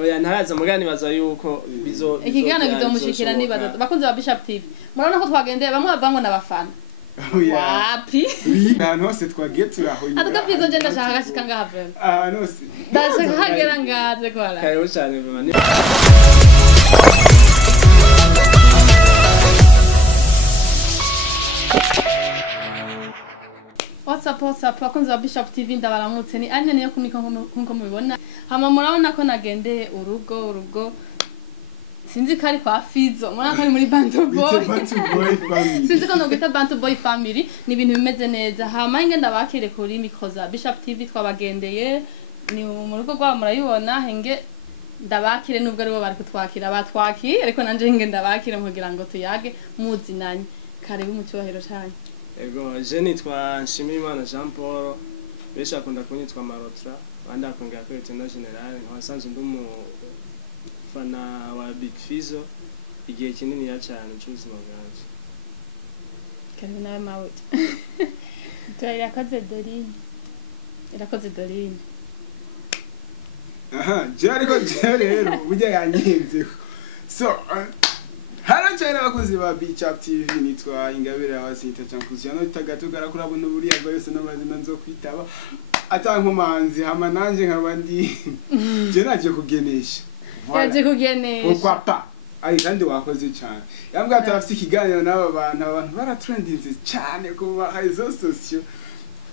oya ntaraza mugani baza yuko bizo ikiganiro kizomushikira nibaza bakunze ba Bishop TV murabona ko twagendeye bamwe bavango n'abafana wapi ahantu hose twagiye turahoye atuka Fizzo je ndashaka gashika ngaha vrema ahantu hose ndashaka hagera ngaze kwala karibu cyane vrema What's up bakunze ba Bishop TV ndabaramutse ni anya niyo kumika nkuko mubibona hama murabona ko nagendeye urugo sinzi kari kwa Fizzo mwana kari muri Bantubwoy sinzi ko nogita Bantubwoy family ni ibintu bimeze neza hama ingenda bakire kuri mikoza Bishop TV twabagendeye ni mu rugo rwa murayibona henge ndabakire nubwo aribo bari kutwakira batwaki ariko nanje ingenda bakire kugira ngo tuyage muzinanye karibu mu cyubahiro cyane ego je nitwa Nshimiyimana Jean Paul besha akunda kunyitwa Marotra bandi akongera ko Lieutenant General nkasanzwe ndumu fana wa Big Fizzo igihe kinini ya cyane cy'ubuzima bwanje karibu nawe mawe irakoze Dorine aha je ariko je rero burya yanyenzeho so Halo cyane bakuzi ba Bishop TV nitwa Ingabire abasita cyangwa no tagatugara kuri abo n'uburiya yose n'amazina nzo kwitaba atankomanzi hama nanje nkabandi je naje kugenesha yaje kugenesha ukwa pa ari kandi wakoze cyane yambwa atafite ikiganiro n'aba abantu baratrendinze cyane kuba hazo socio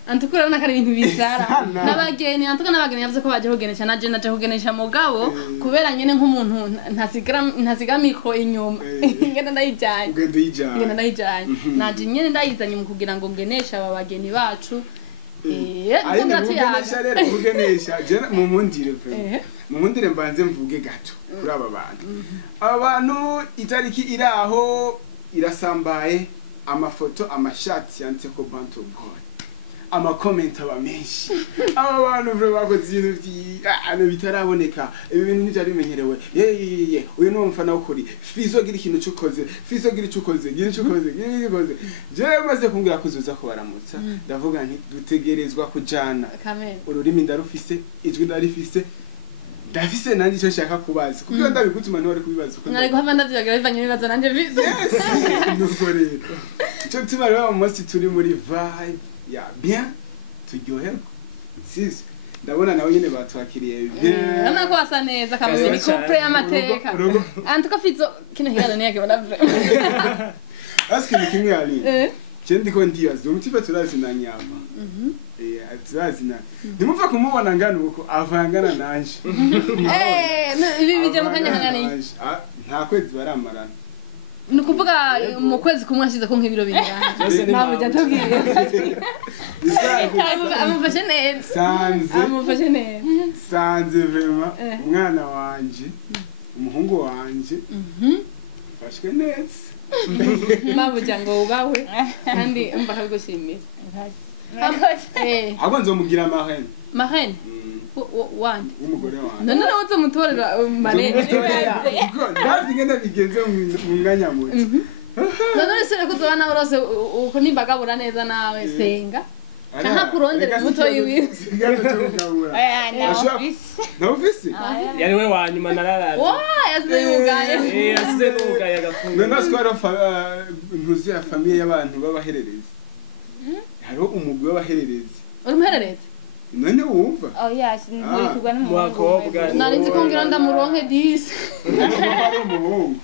antukura nakari ibintu bizara nabageni antuka nabageni yavuze ko baje kugenesha naje kugenesha mugabo kubera nyene nk'umuntu ntazigamiko inyuma ngenda ndayijanye naje nyene ndayizanye mu kugira ngo ngenesha aba bageni bacu kugenesha rero kugenesha je mu mundire mbanze mvuge gato kuri aba bantu itariki iraho irasambaye amafoto amashati yanditse ko Bantubwoy ama comment aba menshi aba bantu vre bakoze ibintu bitaraboneka ibi bintu nitari bimenyerewe ye uyu no mfana ukuri Fizzo gira ikintu cyukoze Fizzo gira icukoze je maze kumbwira kuzuza ko baramutsa ndavuga nti dutegerezwa kujana ururimi ndarufise ijwi ndarifise ndafise nanje cyo shaka kubaza kuko ndabigutuma ntore kubibaza uko nari guhama ndavyagira bivanye nibaza nanje Fizzo nuko rero cyo tuma rero umunsi turi muri vibe ya bien turyoherwa sisi ndabona nawe nyene batwakiriye bien ana ko asa neza kameze ni couple y'amateka antuka Fizzo kino higano niyage banavre aski ni kimwe ali cendi ko ndiyazo umutiba turazina nyama turazina nimumva kumubona ngana uko avangana nanje ibi bije mukanya hangana nta kwezi baramarana nukuvuga mu kwezi kumwe ashize ko nk'ibiro bingana ntabwo byatubwiye amufashe neza sanze vema umwana wanje umuhungu wanje fashwe neza mabuja ngo ubawe kandi mbaka bigushimira ahubwo nzomugira marraine wandi umugore wanje none nawe mutorera marene ndazi ngenda bigenze mu mwanya muto none se ko zobana urose uko nimbagabura neza nawe senga Aha kurondera muto yiwi na ofisi yari we wanyuma nararaje yasize nugaye agafunga none square of ntuzi ya famille y'abantu babaherereza hariho umugwi w'abaherereza urumuherereza none wumva yes muri kugwa n'umukobwa narinzi kongira ndamuronke 10 umuhungu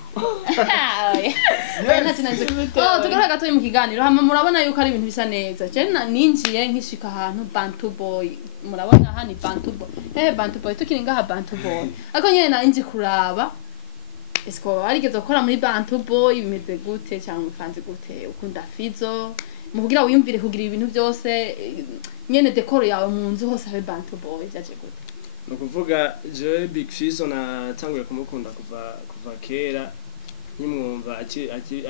tugera gato mu kiganiro hama murabona yuko ari ibintu bisa neza je ninjiye nkishika ahantu Bantubwoy murabona aha ni Bantubwoy Bantubwoy tukiri ngaha Bantubwoy ako nyene narinzi kuraba esko arigeze gukora muri Bantubwoy bimeze gute cyangwa ufanze gute ukunda Fizzo mu kugira wiyumvire kugira ibintu byose nyene decor yawe mu nzu hose hari Bantubwoy byaje gute no kuvuga je Big Fizzo natanguye kumukunda kuva kera nkimwumva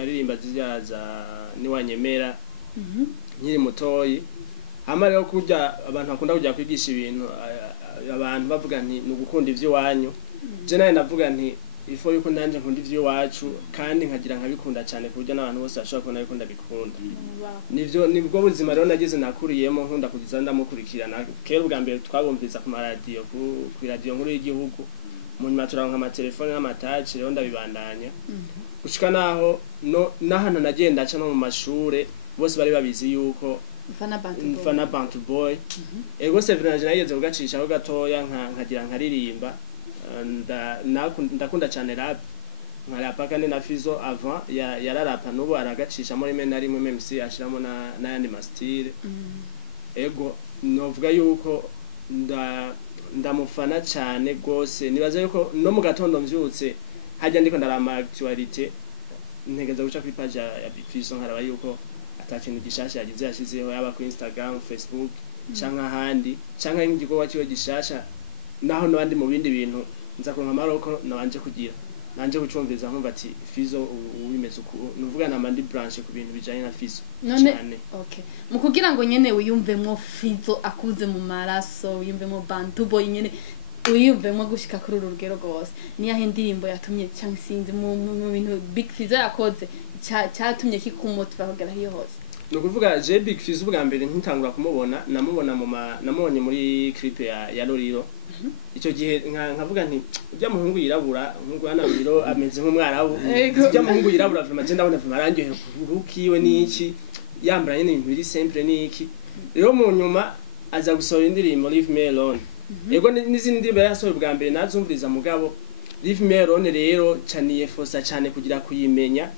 aririmba zizaza niwanyemera nkiri mutoyi hama rero kurya abantu bakunda kujya kwigisha ibintu abantu bavuga nti nugukunda ivyo wanyu je naye navuga nti ifo yuko nanje nkunda ivyo wacu kandi nkagira nkabikunda cyane ku buryo n'abantu bose bashobora kubona yuko ndabikunda nibwo buzima rero nagize nakuriyemo nkunda kugiza ndamukurikirana kera ubwa mbere twabumviza ku maradiyo ku radio nkuru y'igihugu mu nyuma turanka amatelefone n'amataci rero ndabibandanya gushika naho nahano nagenda aca no mu mashure bose bari babizi yuko mfana Bantubwoy ego sevenage nageze kugacisha ho gatoya nkagira nkaririmba ndakunda cyane rap nkarapa kandi na Fizzo avant yararapa nubu aragacisha muri rimwe na rimwe MC ashiramo n'ayandi mastile ego novuga yuko ndamufana cyane gose nibaza yuko no mu gatondo mvyutse hajya ndiko ndarama actualité ntegeza guca kuri page ya Fizzo nkaraba yuko atakintu gishasha yagize yashizeho yaba ku Instagram Facebook canke ahandi canke nk'igikorwa cyo gishasha naho nabandi mu bindi bintu nza kuronka amaroko nabanje kugira nanje gucumviza nkumva ati Fizzo ubimeze uko nuvuga na mandi branche ku bintu bijanye na Fizzo cyane okay mu kugira ngo nyene wiyumvemo Fizzo akuze mu maraso wiyumvemo Bantubwoy nyene wiyumvemo gushika kuri urugero rwose ni yahe ndirimbo yatumye cyangwa sinzi mu bintu Big Fizzo yakoze cyatumye kikumotiva kugera hiyo hose no kuvuga je Big Fizzo ubwa mbere ntitangura kumubona namubonye muri clip ya Loriro icyo gihe nkavuga nti ujya muhungu yirabura nkungu ana Loriro ameze nk'umwarabu ujya muhungu yirabura vuma je ndabona vuma rangiye rukiwe niki yambranye n'ibintu biri simple niki rero mu nyuma aza gusohora indirimbo Leave Me Alone ego n'izindi ndirimbo yasohoye ubwa mbere nazumviriza mugabo Leave Me Alone rero caniye fosa cyane kugira kuyimenya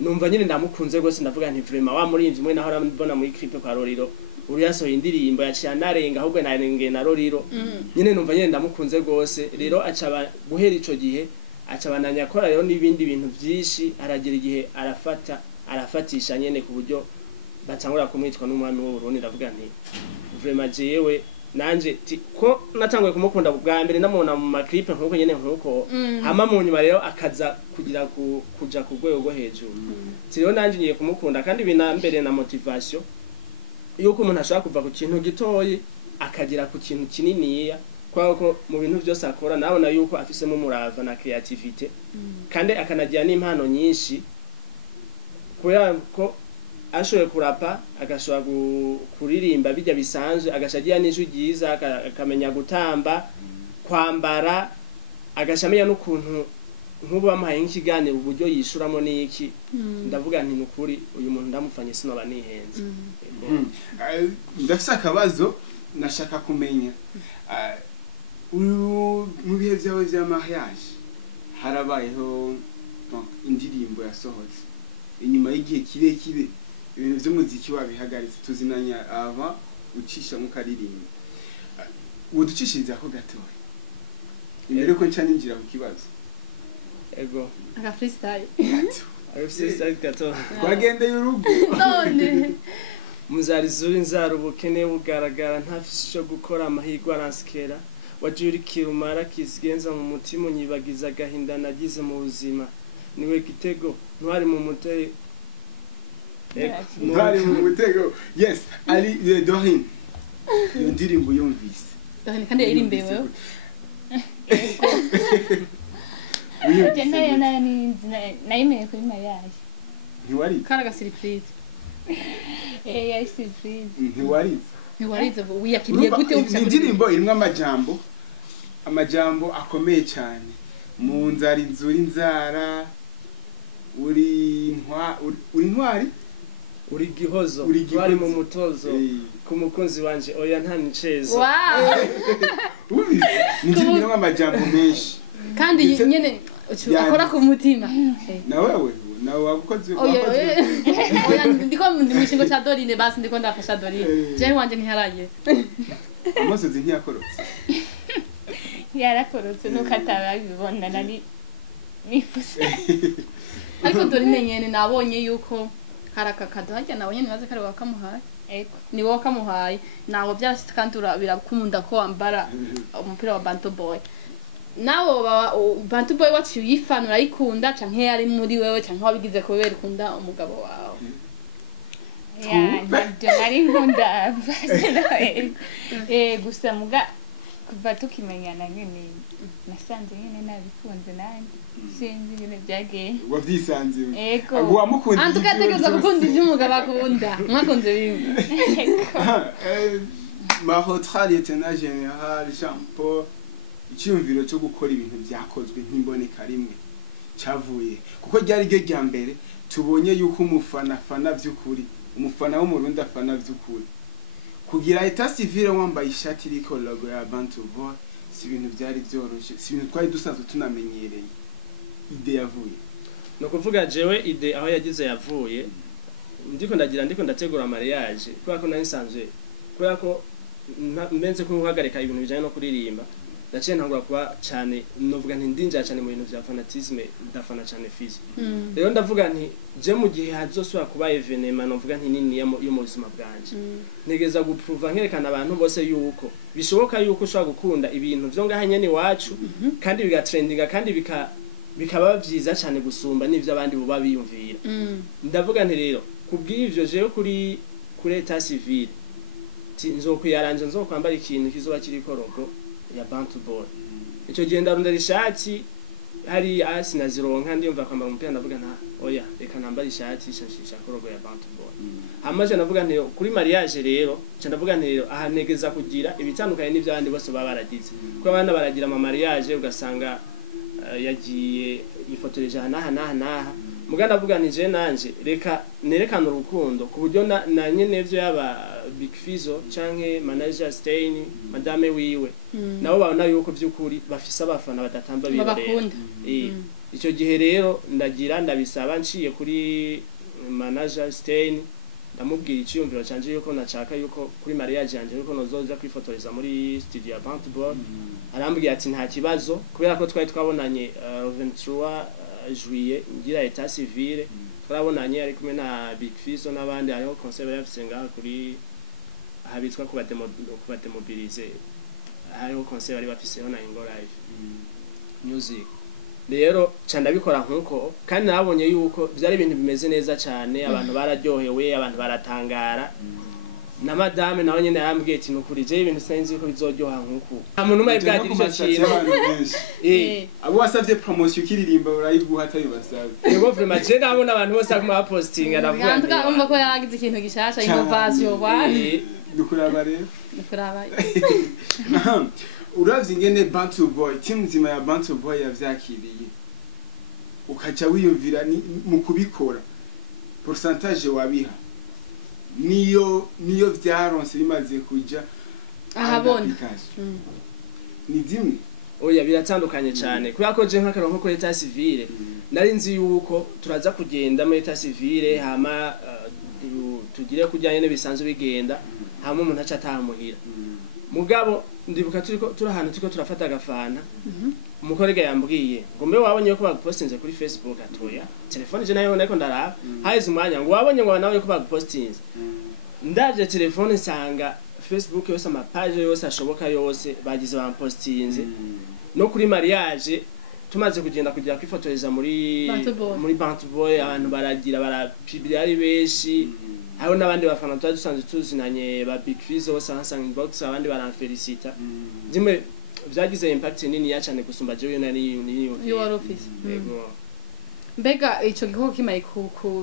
numva nyine ndamukunze gose ndavuga nti vraiment wa muri imwe naho arambona muri clip kwa Loriro uri yasohoye indirimbo yaciye narenga ahubwo narenge na Loriro nyine numva nyine ndamukunze gose rero acaba guhera ico gihe acabananya akora rero n'ibindi bintu byinshi aragira igihe arafatisha nyene ku buryo batangura kumwitwa n'umwami w'u Burundi ndavuga nti vraiment jewe nanje ko natanguye kumukunda bwa mbere namubona mu maclip nkuko nyene nkuko hama mu nyuma rero akaza kugira kuja ku rwego rwo hejuru rero nanje ngiye kumukunda kandi binambere na motivation yuko umuntu ashaka kuva ku kintu gitoyi akagira ku kintu kininiya kwako mu bintu byose akora nabona yuko afisemo umurava na creativity kandi akanagira n'impano nyinshi kubera ko ashoboye kurapa agashobora kuririmba bijya bisanzwe agashagira n'ijwi ryiza akamenya gutamba kwambara agashamenya n'ukuntu nk'ubu bamuhaye nk'ikiganiro uburyo yishuramo n'iki ndavuga nti nukuri uyu muntu ndamufanye sinoba nihenze ndafise akabazo nashaka kumenya mu bihe byawe bya mariage harabayeho indirimbo yasohotse inyuma y'igihe kirekire ibintu by'umuziki wabihagaritse tuzinanya ava ucisha mu karirimbo uducishirizaho gatoya imbere ko nca ninjira ku kibazo ego aka freestyle gato twagendeye urugo none muzarizuba inzara ubukene bugaragara ntafise cyo gukora amahirwe aransikera wajuri kirumara kisigenza mu mutima unyibagiza agahinda nagize mu buzima niwe gitego ntwari mu mutego ntwari mu mutego yes ari Dorin iyo ndirimbo yumvise Dorin kandi yarimbewe nayimeye kuri mariage ntiwari karaga surprise yari surprise ntiwarize wiyakiriye gute indirimbo irimo amajambo akomeye cyane mu nzara inzuri inzara uri ntwari uri gihozo wari mu mutozo ku mukunzi wanje oya nta nicezo ubi indirimbo irimo amajambo menshi kandi nyene akora ku mutima nawe wagukoze oya ndiko ndi mushingo cha Dorine basi ndiko ndafasha Dorine je wanje ntiharaye amasozi ntiyakorotse yarakorotse nuko atabibona nari nifuza ariko Dorine nyene nabonye yuko haraka kadohajya nabonye nibaze kare wakamuhaye ni wowe wakamuhaye nawo byarashitse kandi birakunda ko wambara umupira wa Bantubwoy nawo Bantubwoy wacu yifanura ayikunda canke yari muri wewe canke wabigize ko wewe ukunda umugabo wawe nabyo nari nkunda gusa muga kuva tukimenyana nyene nasanze nyine nabikunze nanjye sinzi nyine byagiye wavyisanziwe ego wamukunda antu kategeza gukunda ivyo umugabo akunda mwakunze bimwe Mahotra Lieutenant General Jean Paul icyumviro cyo gukora ibintu byakozwe nk'imboneka rimwe cyavuye kuko ryari ryo rya mbere tubonye yuko umufana by'ukuri umufana wo mu Burundi afana by'ukuri kugira etat civil wambaye ishati iriko logo ya Bantubwoy si ibintu byari byoroshye si ibintu twari dusanzwe tunamenyereye ide yavuye no kuvuga jewe ide aho yagize yavuye ndiko ndategura mariage kubera ko nanisanzwe kubera ko mbenze ko guhagarika ibintu bijanye no kuririmba ndaciye ntangura kuba cyane novuga nti ndinjira cyane mu bintu vya fanatisme ndafana cyane Fizzo rero ndavuga nti je mu gihe hazosubira kuba evenement novuga nti nini yo mu buzima bwanje ntegeza guprova nkerekana abantu bose yuko bishoboka yuko ushobora gukunda ibintu vyo ngaha nyene wacu kandi bigatrendinga kandi bikaba byiza cyane gusumba n'ivyo abandi buba biyumvira ndavuga nti rero kubw'ivyo jewe kuri etat civil nzokwiyaranje nzokwambara ikintu kizoba kiriko logo ya Bantubwoy ico gihe ndarondera ishati hari asinazironka ndiyumva kwambara umupira ndavuga nta oya reka nambara ishati ishashisha logo ya Bantubwoy hamaje navuga nti kuri mariage rero cyo ndavuga nti aha negeza kugira ibitandukanye n'ivyo abandi bose baba baragize kuko abana baragira ama mariage ugasanga yagiye yifotoreje naha muganda avuga nti je nanje reka nerekana urukundo ku buryo na nyene vyo yaba Big Fizzo canke manager Stein madame wiwe nabo babona yuko vy'ukuri bafise abafana badatamba bibarera ico gihe rero ndabisaba nciye kuri manager Stein ndamubwira iciyumviro canje yuko nacaka yuko kuri mariage yanje yuko nozoza kwifotoreza muri studio ya Bantubwoy arambwiye ati nta kibazo kubera ko twari twabonanye 23 juillet ngira etat civil twabonanye ari kumwe na Big Fizzo n'abandi ariho concert yafise ngaha kuri habitswa kubademobilize hariho concert bari bafiseho na Ingo Live music rero ndabikora nkuko kandi nabonye yuko byari ibintu bimeze neza cyane abantu bararyohewe abantu baratangara na madame nawe nyene yambwiye ati nukuri je ibintu sinzi ko bizoryoha nkuko nta muntu umwe bwagira ico kintu abo wasavye promotion kiririmba urayiguha atari basabe yego vraiment je nabona abantu bose akuma postinga ndavuga nti umva ko yaragize ikintu gishasha innovation bari dukuraba rero dukuraba uravye ingene Bantubwoy team nzima ya Bantubwoy yavyakiriye ukaca wiyumvira mu kubikora pourcentage wabiha niyo vyaronse bimaze kuja ahabona ni zimwe oya biratandukanye cyane kubera ko je nk'akaronko ko etat civil nari nzi yuko turaza kugenda muri etat civil hama tugire kujyanye n'ebisanzwe bigenda hama umuntu aca atamuhira mugabo ndibuka turi ahantu turiko turafata agafana umukorega yambwiye ngo mbe wabonye ko bagupostinze kuri Facebook atoya telefone je nayo nako ndaraba haize umwanya ngo wabonye ngo nawe ko bagupostinze ndavye telefone nsanga Facebook yose amapage yose ashoboka yose bagize bampostinze no kuri mariage tumaze kugenda kugira kwifotoreza muri Bantubwoy abantu baragira barapublier ari beshi hariho n'abandi bafana dusanzwe tuzinanye ba Big Fizzo sansa inbox abandi baramfelicita ndimwe vyagize impact nini ya cyane gusumba jewe nari yo wari office mbega ico gikoko kimaye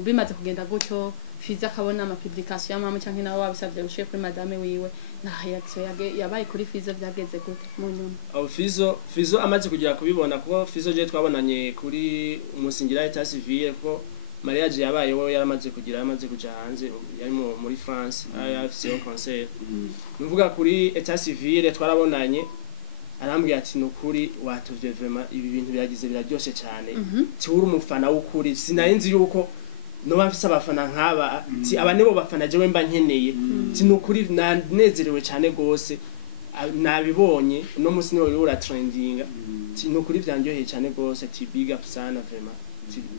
bimaze kugenda gutyo Fizzo akabona ama publication y'amama canke nawe wabisavye gushiye kuri madame wiwe na reaction yabaye kuri Fizzo vyageze gute mu nyuma Fizzo amaze kugira kubibona kuko Fizzo je twabonanye kuri umusingira etat civil ko mariage yabaye wowe yaramaze kuja hanze yari muri France afise concert nuvuga kuri etat civil twarabonanye arambwiye ati nukuri watuvye vraiment ibi bintu byagize biraryoshe cyane tiwuri umufana w'ukuri sinarinzi yuko no bafise abafana nk'aba ti aba nibo bafana jewe mba nkeneye ti nukuri nanezerewe cyane gose nabibonye no musi niwe ura trendinga ti nukuri vyanjoheye cyane gose ti big up sana vraiment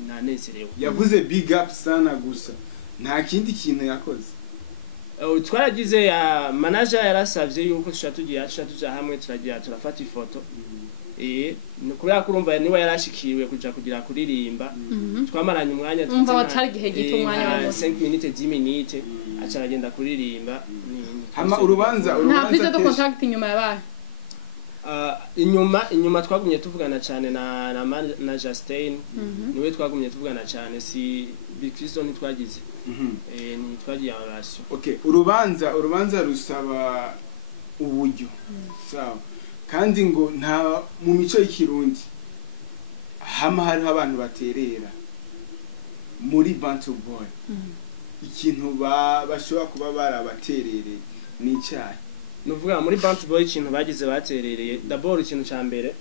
nanezerewe yavuze big up sana gusa nta kindi kintu yakoze twaragize ya manager yarasavye yuko tuja hamwe turafata ifoto kubera ko urumva niwe yarashikiriwe kugira kuririmba twamaranye umwanya umva watari gihe gito umwanya wa 5 minutes 10 minutes aca aragenda kuririmba hama urubanza nta Fizzo do contact inyuma yabaye inyuma twagumye tuvugana cyane na Justin niwe twagumye tuvugana cyane si Big Fizzo ntitwagize ntitwagiye relation. Okay, urubanza rusaba uburyo sawa kandi ngo nta mu mico y'ikirundi hama hariho abantu baterera muri Bantubwoy ikintu bashobora kuba barabaterereye n'icyayi. Nuvuga muri Bantubwoy ikintu bagize baterereye d'abord ikintu ca mbere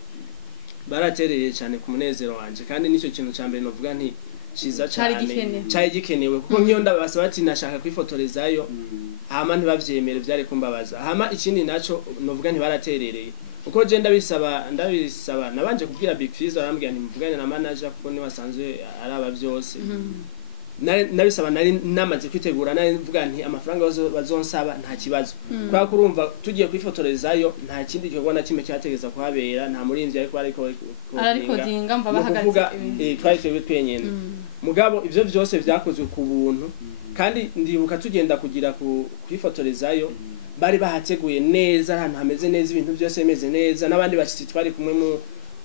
baraterereye cyane ku munezero wanje kandi nicyo kintu ca mbere novuga nti ciza cyane cyari gikenewe kuko nkiyo ndabasaba ati nashaka kwifotorezayo hama ntibavyemere vyari kumbabaza hama ikindi naco novuga nti baraterereye uko je ndabisaba nabanje kubwira Big Fizzo arambwira nti muvugane na manager kuko ni wasanzwe araba vyose nabisaba nari namaze kwitegura nari mvuga nti amafaranga bazonsaba nta kibazo kwa kurumva tugiye kwifotorezayo nta kindi gikorwa na kimwe cyategeza kuhabera nta murinzi ariko dinga mva bahagaze twari twebwe twenyene mugabo ivyo vyose vyakozwe ku buntu kandi ndibuka tugenda kugira kwifotorezayo bari bahateguye neza ahantu hameze neza ibintu byose bimeze neza n'abandi bacitsi twari kumwe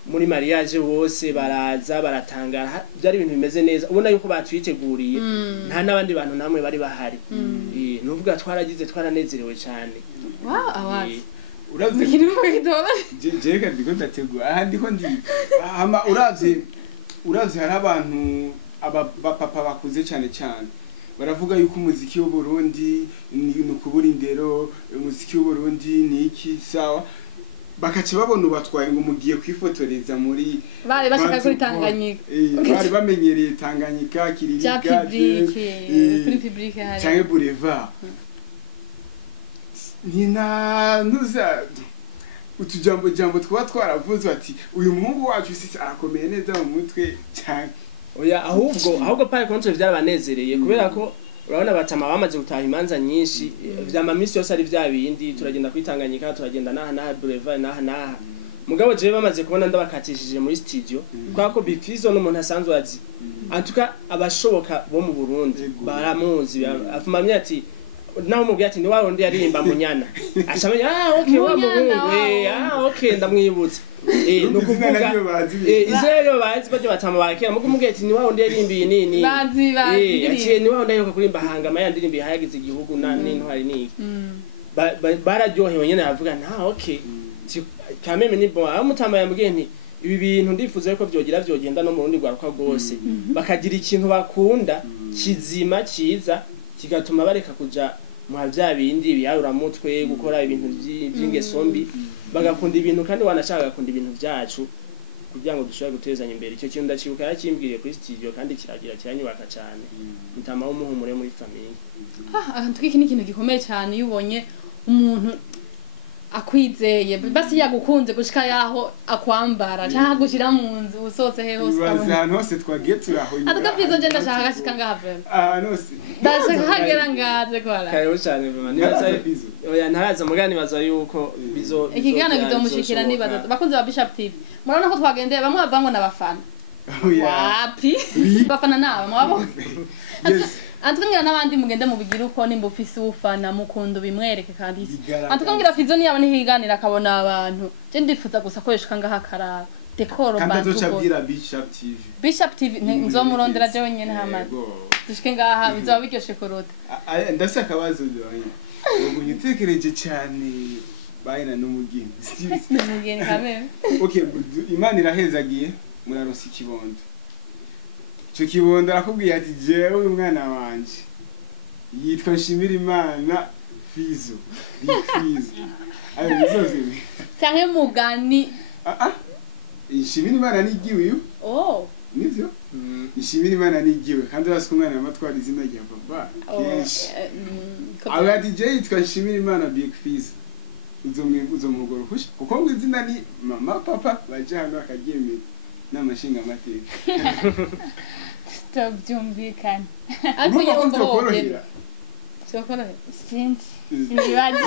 muri mariage bose baraza baratangara byari ibintu bimeze neza ubona yuko batwiteguriye nta nabandi bantu namwe bari bahari nuvuga twaranezerewe cyane. Wow, awazi urazi jeka ndiko ndategura aha ndiko ndi hama urazi hari abantu papa bakuze cyane baravuga yuko umuziki w'u Burundi ni kubura indero umuziki w'u Burundi ni iki sawa bakace babona ubatwaye ngo mugiye kwifotoreza muri bari bashaka kuri Tanganyika bari bamenyereye Tanganyika kiririga kuri public hari cyangwa boulevard nina nuza utujambo twaba twaravuze ati uyu muhungu wacu sisi arakomeye neza mu mutwe cyane oya ahubwo pale contre byarabanezereye kubera ko urabona batama bamaze gutaha imanza nyinshi vyama misi yose ari vya bindi turagenda kwitanganyika turagenda naha boulevard naha mugabo je bamaze kubona ndabakatishije muri studio kwa ko Big Fizzo n'umuntu asanzwe azi antuka abashoboka bo mu Burundi baramuzi afumamye ati naho mubwiye ati ni warundi yarimba munyana ashamenya okay wa muhungu okay ndamwibutse nukuvuga izero bazi baje batama bakera muko mubwiye ati ni warundi yarimbiye nini bazi ati ni warundi yuko kurimba hangama yandirimbiye hayagize igihugu n'intwari niki bararyohewe nyene avuga okay kameme ni bon amutama yambwiye nti ibi bintu ndifuza ko vyogenda no mu rundi rwaruka rwose bakagira ikintu bakunda kizima ciza kigatuma bareka kuja mu bya bindi biyarura mutwe gukora ibintu by'ingeso mbi bagakunda ibintu kandi wanashaka gakunda ibintu byacu kugira ngo dushobore gutezanya imbere icyo kintu ndacibuka yakimbwiriye kuri studio kandi kiranyubaka cyane mutama w'umuhumure muri famille twiki ni ikintu gikomeye cyane yubonye umuntu akwizeye basi yagukunze gushika yaho akwambara cyangwa gushira mu nzu usotse he hose abazana hose twagiye turaho Aduka Fizzo je ndashaka gashika ngaha nose ndashaka hagera ngaze kwala kayo cyane vraiment nibaza oya ntaraza mugani baza yuko bizo ikigana bizomushikira nibaza bakunze ba Bishop TV murabona ko twagendeye bamwe bavango n'abafana wapi bafana nabo mwabo Antukangira n'abandi mugende mu bigira uko nimba ufise ufana mukundo bimwereke kandi Antukangira Fizzo niyabone higanira akabona abantu je ndifuza gusa koresha ngaha karara dekoro bantu kandi Bishop TV nzomurondera je wenyene hama dushike ngaha bizoba biryoshe korota ndase akabazo doye ubu nyitekereje cyane bayina n'umugeni n'umugeni kameme okay Imana irahezagiye muraronse ikibondo cyo kibondo akubwiye ati jewe uyu mwana wanje yitwa Nshimira Imana Fizzo ayo bizoze cyangwa mugani Nshimira Imana nigiwe nivyo Nshimira Imana nigiwe kandi urasiko umwana yamatwara izina rya baba kenshi aho ati je yitwa Nshimira Imana Big Fizzo uzomugoro kusha kuko ngo izina ni mama papa baje hano akagemera n'amashinga amateka stop byumvikana ariko yumva korohera sokora sinzi bazi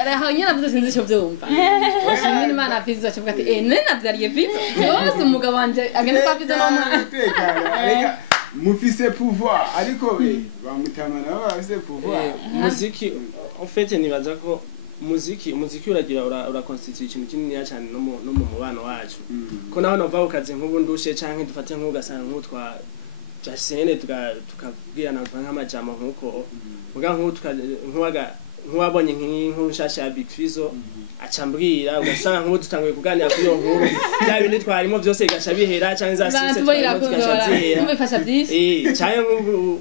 ara nyina vuze sinzi cyo byumva Nshimira Imana Fizzo cyo bwati nena byariye Fizzo yose umugabo wanje agenda kwa Fizzo no mwana mufise pouvoir ariko bamutamana bafise pouvoir muziki en fait nibaza ko umuziki uragira uraconstitute ikintu kinini cyane no mu mubano wacu ko naho nova ukaze nk'ubundushe canke dufate nk'ugasanga nk'utwa byasene tukabwirana nk'amajambo nk'uko muga nk'uwabonye nk'ushasha ya Big Fizzo acambwira ugasanga nk'ubu dutanguye kuganira kuri iyo nkuru bya bindi twarimo byose bigasha bihera canke zasise tugasha zihera canke nk'ubu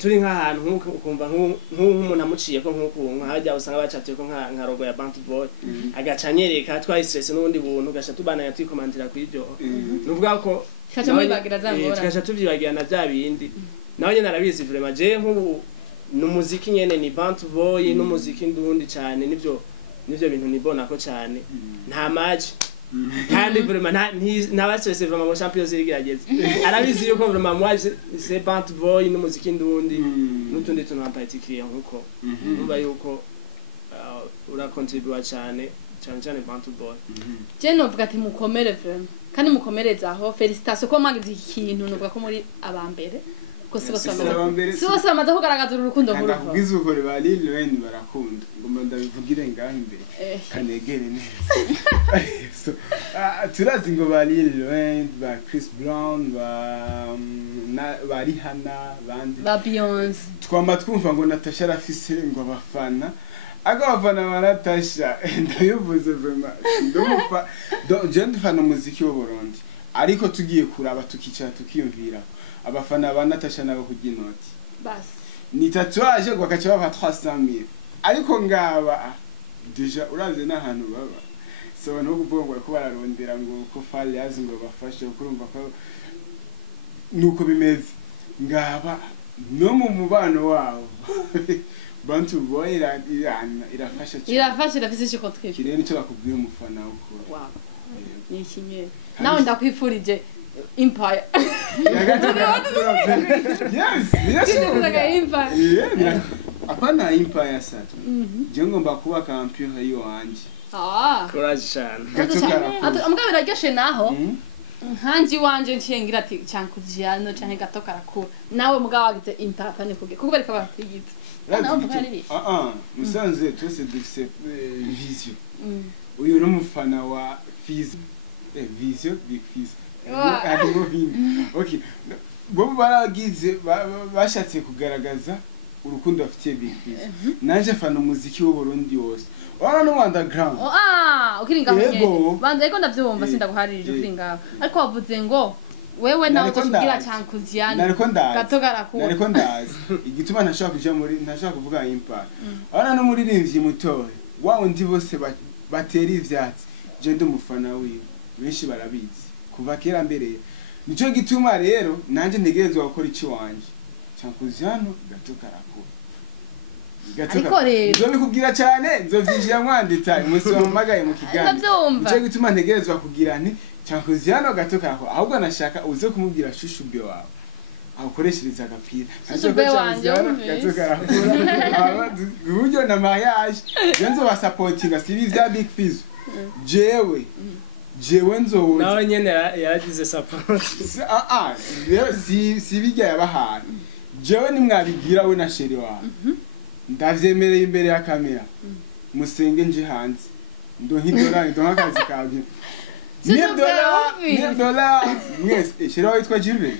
turi nk'ahantu ukumva nk'umuntu amuciye ko nk'ukuntu hajya usanga bacatiye ko nka rogo ya Bantubwoy agacanyereka twaye stress n'ubundi buntu gasha tubananya twikomantira kuri ibyo nuvuga ko tugasha tuvyibagirana bya bindi nawe nyene arabizi vraiment je nk'ubu n'umuziki nyene ni Bantubwoy n'umuziki ndundi cyane nivyo bintu nibona ko cyane nta match kandi vraiment ntabasese vraiment ngo champions zirigirageze arabizi yuko vraiment moi c'est Bantubwoy n'umuziki ndundi n'utundi tuntu en particulier nkuko numva yuko uracontribute cyane Bantubwoy je novuga ati mukomere vraiment kandi mukomereza aho félicitations ko mwagize ikintu nuvuga ko muri abambere ko si bose bamaze kugaragaza urukundo nk'uru ndakubwiza uko bari Lil barakunda ngomba ndabivugire ngaho imbere kanegere neza turazi ngo bari Lil ba Chris Brown ba Rihanna bandi ba Beyonce twamba twumva ngo Natasha arafise ngo abafana agabafana ba Natasha ndabivuze vraiment ndumva je ndufana umuziki wo Burundi ariko tugiye kuraba tukicara tukiyumvira abafana ba Natasha nabo kuginoti basi ni tatouage gwakacha baba 300,000 ariko ngaba deja uraze nahantu baba so no kuvuga ngo ko bararondera ngo ko fali yazi ngo bafashe kurumva ko nuko bimeze ngaba no mu mubano wabo Bantubwoy irafasha irafise cyo twebwe kirene nicyo bakubwiye umufana uko wow ni kimwe nawe ndakwifurije Empire. Yes. Apana Empire satu. Jengo mbakuwa kampion hiyo wanje. Courage cyane. Amugabo biraryoshe naho. Nkanji wanje nshengira ati cyankujiyano canke gato karakura. Nawe mugabo wagize Empire pane kuge. Kuko barika batigize. Musanze twese dufise vision. Uyu no mufana wa Fizzo. Vision Big Fizzo. Okay. Bobo baragize bashatse kugaragaza urukundo afitiye Big Fizzo. Naje fana umuziki wo Burundi wose. Ora no underground. Ukiringa nyene. Banze eko ndavyumva sindaguharirije ukiringa. Ariko wavuze ngo wewe nawe utoshubira cyankuziyana. Gato garakura. Nariko ndazi. Igituma ntashaka kuja muri ntashaka kuvuga Empire. Ora no muri rimvyi mutoye. Wawo ndi bose batera ivyatsi. Je ndumufana wiwe. Benshi barabizi. Kuva kera mbere nico gituma rero nanje ntegerezwa gukora iki wanje cyankuziyano gato karakura ariko rero nzobikubwira cyane nzovyinjira mwandita umunsi wamagaye mu kiganiro nico gituma ntegerezwa kugira nti cyankuziyano gato karakura ahubwo nashaka uze kumubwira shushubyo wawe akoreshereza agapira shushubyo wanje gato karakura uburyo na mariage nzo basupportinga sibi vya Big Fizzo jewe nzowe nawe nyene yaragize support si bijya yabahana jewe nimwabigira we na sheri wawe ndavyemereye imbere ya kamera musenge nje hanze $100 akazi kawe $100 mwese sheri wawe yitwa Jirve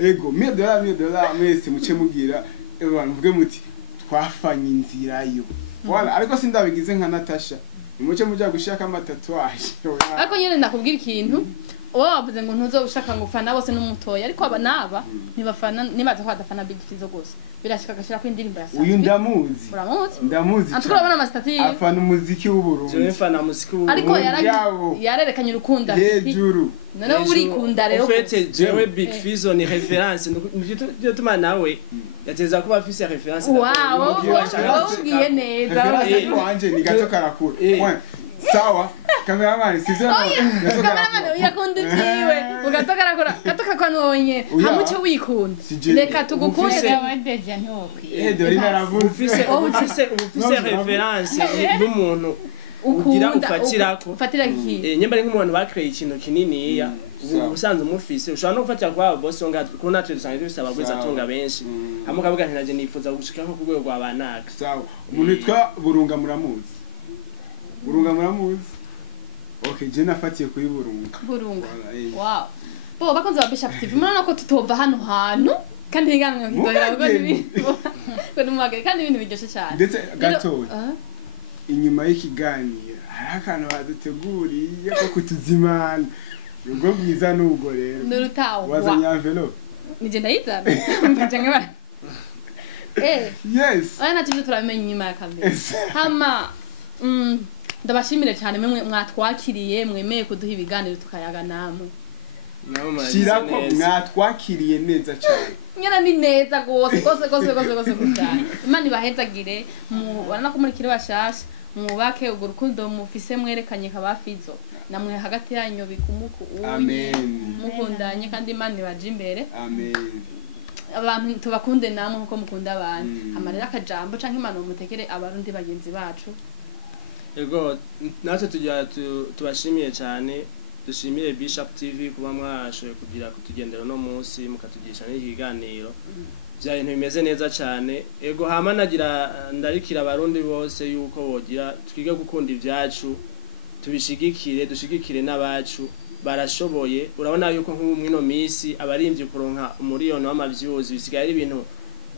ego $100 mwese muce mugira abantu mvuge muti twafanye inzira yo wala ariko sindabigize nka Natasha nimuce mujya gushaka amatatuage ariko nyene ndakubwira ikintu wavuze ngo ntuzobushaka ngo ufana bose n'umutoya ariko aba naba nibafana nibaza ko badafana Big Fizzo gose birashika gashira ko indirimbo ya uyu ndamuzi aturabona amastati afana umuziki w'Uburundi je mfana umuziki w'Uburundi ariko yarerekanye urukundo hejuru none uri kunda rero ufete jewe Big Fizzo ni reference ndio tuma nawe yateza kuba afise reference wow ugiye neza wanje ni gato karakura sawa cameraman sizo cameraman yakunda ikiwe ugatoka rakora gatoka kwa nonye hamuce wikunda reka tugukunde abadeja ntokwiye dori naravuze ufise reference y'umuntu ugira ufatira ki nyemba nk'umuntu bakreye ikintu kinini ubusanzwe umufise ushobora no gufatira kwa boss ngo kuko natwe dusanzwe dufise abagwiza atunga benshi hamwe kavuga nti naje nifuza gushika nko ku rwego rw'abanaka sawa umuntu yitwa burunga muramuzi okay je nafatiye kuri burunga wow bo bakonze ba Bishop TV murana ko tutova hano hantu kandi nganwe kidohera ngo nimwagere kandi ibintu biryoshe cyane ndetse gatoya inyuma y'ikiganiro hari akantu baduteguriye ko kutuzimana ubwo bwiza n'ubwo rero nurutawo wazanye envelope nije ndayizana mbaje ngaba yes ana tuje turamenye inyuma ya kamera hama ndabashimire cyane mwe mwatwakiriye mwemeye kuduha ibiganiro tukayaga namwe shirako mwatwakiriye neza cyane nyana ni neza gose cyane imana ibahezagire mubana ko muri kiri bashasha mwubake ubwo rukundo mufise mwerekanye kaba Fizzo namwe hagati yanyu bikumuku uye mukundanye kandi imana ibaje imbere abantu tubakunde namwe nkuko mukunda abantu amarira akajambo canke imana mutekere abarundi bagenzi bacu ego natwe tubashimiye cyane dushimire Bishop TV kuba mwashoye kugira kutugendera no munsi mukatugisha n'ikiganiro bya ibintu bimeze neza cyane ego hama nagira ndarikira abarundi bose yuko bogira twige gukunda ivyacu dushigikire n'abacu barashoboye urabona yuko nk'umwino misi abarimvye kuronka umuriyoni w'amavyuzi bisigaye ari ibintu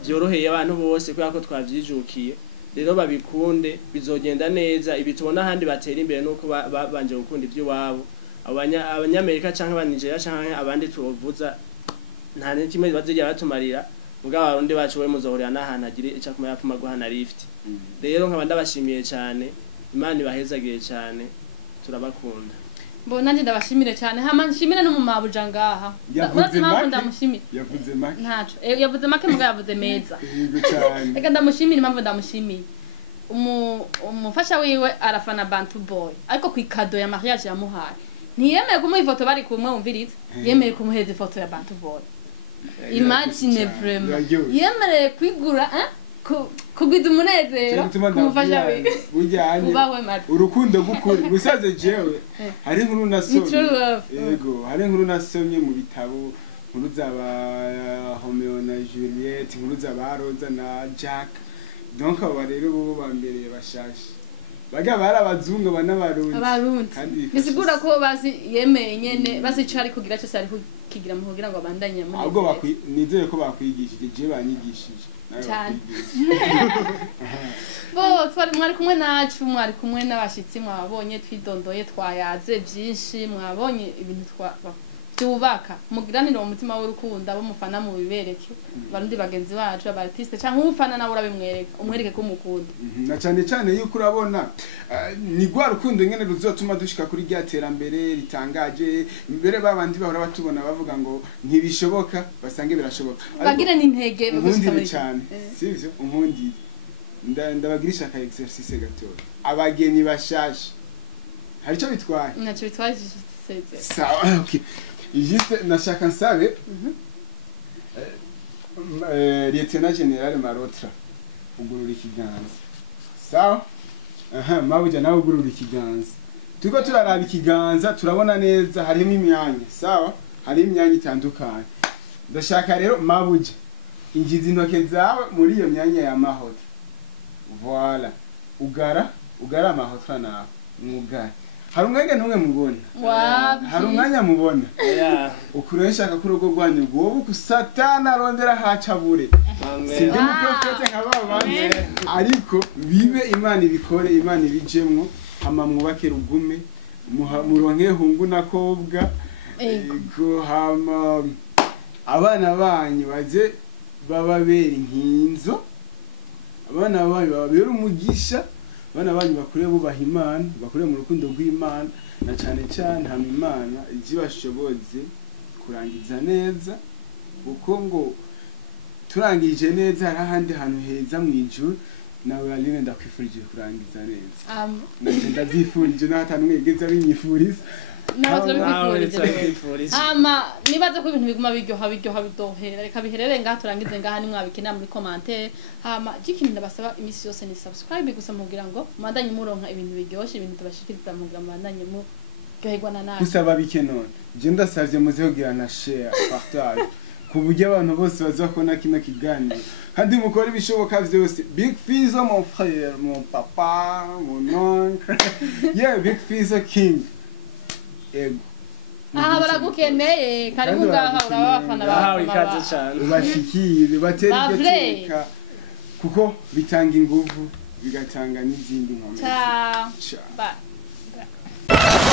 byoroheye abantu bose kubera ko twavyijukiye rero babikunde bizogenda neza ibitubona handi batera imbere nuko babanje gukunda ivy'iwabo abanyamerika canke abanigeria canke abandi tuvuza nta n'ikimwe bazijya batumarira mugabo abarundi bacu we muzohorera n'ahantu agire ica kuma yapfuma guhana lift rero nkaba ndabashimiye cyane imana ibahezagire cyane turabakunda bo nanje ndabashimire cyane hama nshimira no mu mabuja ngaha yavuze make ntaco yavuze make mugabo yavuze meza reka ndamushimira impamvu ndamushimiye umufasha wiwe arafana Bantubwoy ariko ku ikado ya mariage yamuhaye ntiyemeye kumuha ifoto bari kumwe umviriza yemeye kumuheza ifoto ya Bantubwoy imagine vraiment yemeye kwigura kugwiza umunezero kumufasha wiwe bujyanye urukundo gukuri gusaze jewe hari inkuru nasomye yego hari inkuru nasomye mu bitabo inkuru zaba Romeo na Juliet inkuru zaba Rosa na Jack donc aba rero bo bambereye bashashe baga barabazungu banabarundi bisigura ko bazi yemeye nyene bazicari kugira cyo sari kugira mu kugira ngo abandanye muri ahubwo nizeye ko bakwigishije je banyigishije bo mwari kumwe nacu mwari kumwe n'abashitsi mwabonye twidondoye twayaze byinshi mwabonye ibintu byubaka mugiranire umutima w'urukundo abo mufana mu bibereke barundi bagenzi bacu abartiste cyangwa umufana nawe urabimwereka umwereke ko mukunda na cyane yuko urabona ni gwa rukundo ngene ruzotuma dushika kuri ryaterambere ritangaje imbere babandi bahora batubona bavuga ngo ntibishoboka basange birashoboka bagire n'intege ubundi cyane sivyo umundi ndabagirisha ka exercice gato abageni bashashe hari cyo bitwaye nacyo bitwaye sawa okay juste nashaka nsabe Lieutenant General Marotra ugurura ikiganza sawa mabuja nawe ugurura ikiganza tuko turaraba ikiganza turabona neza harimo imyanya sawa hari imyanya itandukanye ndashaka rero mabuja ingiza intoke zawe muri iyo myanya ya mahoro voilà ugara amahotra nawe mwugara hari umwanya numwe mubona hari umwanya mubona ukuresha akakurugo rwanyu gwobu kusatana rondera hacabure sinde mu profete nkababanye ariko bibe imana ibikore imana ibijemwo hama mwubake rugume muronke hungu nakobwa ego hama abana banyu baje bababera inkinzo abana banyu babera umugisha abana banyu bakure bubaha Imana bakure mu rukundo rw'Imana na cyane hama Imana izibashoboze kurangiza neza uko ngo turangije neza hari ahandi hantu heza mu ijuru nawe Aline ndakwifurije kurangiza neza ndavyifurije n'atanwegeza binyifuriza ama nibaza ko ibintu biguma biryoha bidohera reka biherere ngaha turangize ngaha nimwabikina muri commentaire hama jikindi ndabasaba imisi yose ni subscribe gusa mugira ngo mandanye muronka ibintu biryoshye ibintu tubashikiriza mugira mandanye ryoherwa na nawe gusaba bike none je ndasavye muze kugira na share partage ku buryo abantu bose bazakona kino kiganiro kandi mukora ibishoboka vyose. Big Fizzo mon frère, mon papa, mon oncle. Yeah, Big Fizzo king. Ego. aha baragukeneye karibu ngaha uraba abafana Aha ikaze cyane. Ubashikire batera igateka kuko bitanga inguvu bigatanga n'izindi nkomezi. Ciao. Ciao. Bye.